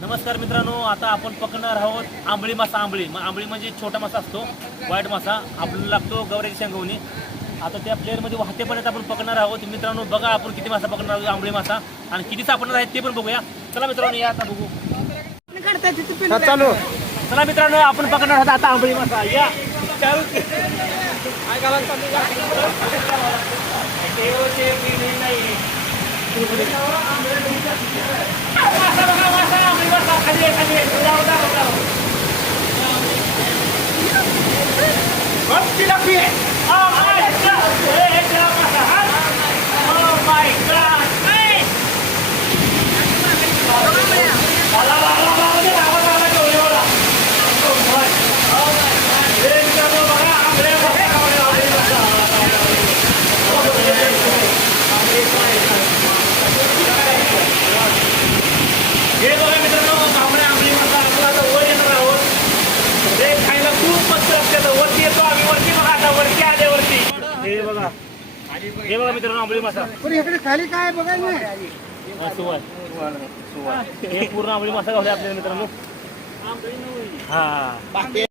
नमस्कार मित्रांनो आता आपण पकडणार आहोत आंबळी मासा आंबळी. मग आंबळी म्हणजे छोटा मासा असतो वाईट मासा. आपल्याला लागतो गवऱ्याची शेंगवणी. आता त्या प्लेअरमध्ये वाहते पण आपण पकडणार आहोत. मित्रांनो बघा आपण किती मासा पकडणार आहोत आंबळी मासा. आणि किती सापडणार आहेत ते पण बघूया. चला मित्रांनो या आता बघू. चालू. चला मित्रांनो आपण पकडणार आहोत आता आंबळी मासा. या. नाही. मासा बघा, मासा, आंबळी मासा. खाली आहे, खाली आहे. उडा, उडा, उडा. वरती लागली आहे. Oh my God. हे, हे त्या मासा, हा? Oh my God. नाही. आला, आला, आला, आला, आला, आला, आला, केवढे आला. Oh my. Oh my God. हे मित्रांनो बघा, आंबळी मासा, आंबळी मासा. हे बघा मित्रांनो आंबळे आंबळी मासा आपण आता वर येणार आहोत हे खायला खूप मस्त लागते आता वरती येतो आम्ही वरती बघा आता वरती आले वरती हे बघा हे बघा मित्रांनो आंबळी मासा. पण इकडे खाली काय हा, सुवाय हे पूर्ण आंबळी मासा गावले आपल्याला मित्रांनो. हा.